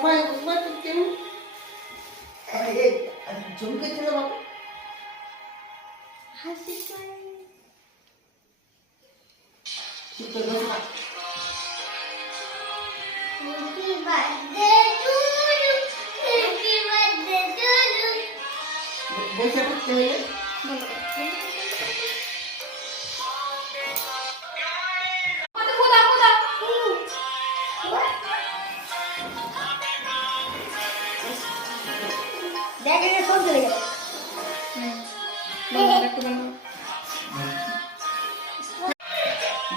সময় সময় তো কেউ এই ঝুমকে ছিল বাবা হাসি পায় ঠিক তো দোষ happy birthday to you happy birthday to you বসে পড়তে হলে দেখে ফোন চলে গেল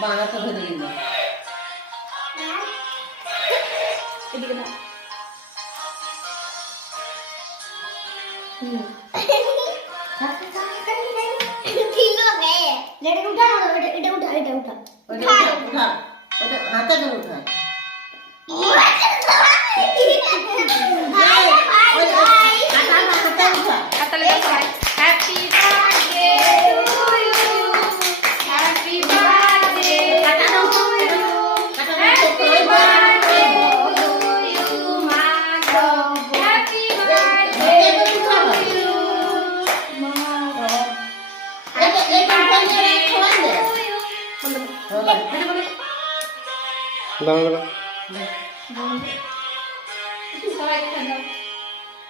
বানাতে ধরে নিল এদিকে দাও ঠিক হবে লেটে উঠা এটা উঠা ওটা উঠা ওটা হাতে ধরে উঠা হাততালি দাও সবাই happy birthday to you happy birthday to you happy birthday to you মা গো হ্যাপি বার্থডে টু ইউ মা গো হ্যাপি বার্থডে টু ইউ সবাই খাও দাও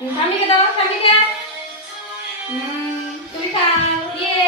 স্বামীকে দাও স্বামীকে তুমি খাও ইয়ে